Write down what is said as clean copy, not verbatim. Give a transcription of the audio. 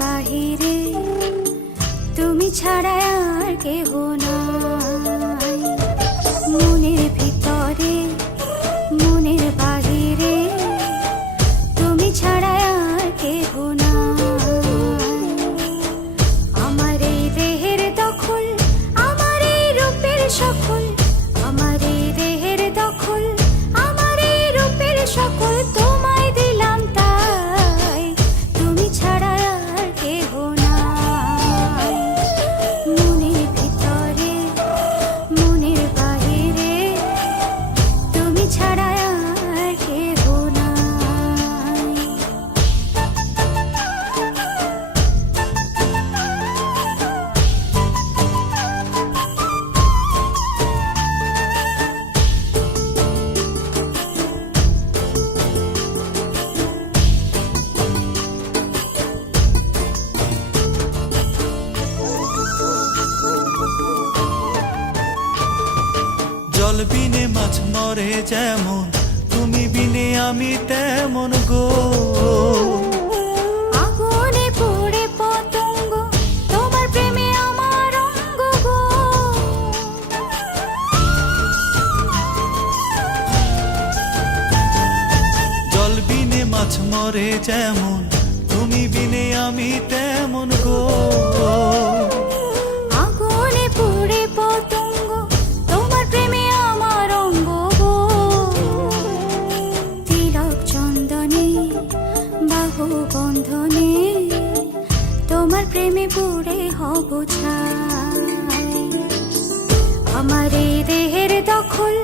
বাহিরে তুমি ছাড়া আর কেহ নাই। মনের ভিতরে মনের বাহিরে তুমি ছাড়া আর কেহ নাই। আমার এই দেহের দখল, আমার এই রূপের সকল, আমার এই দেহের দখল, আমার এই রূপের সকল তোমায় দিলাম তাই, তুমি ছাড়া আর কেহ নাই। মনের ভিতরে মনের বাহিরে তুমি ছাড়া আর কেহ নাই। জল বিনে মাছ মরে যেমন, তুমি বিনে আমি তেমন গো। আগুনে পুড়ে পতঙ্গ, তোমার প্রেমে আমার অঙ্গ গো। জল বিনে মাছ মরে যেমন, তুমি বিনে আমি তেমন গো। আগুনে পুড়ে পতঙ্গ, তোমার প্রেমে আমার অঙ্গ গো। তিলক চন্দনে বাহু বন্ধনে তোমার প্রেমে পুড়ে হব ছাই। আমার এই দেহের দখল,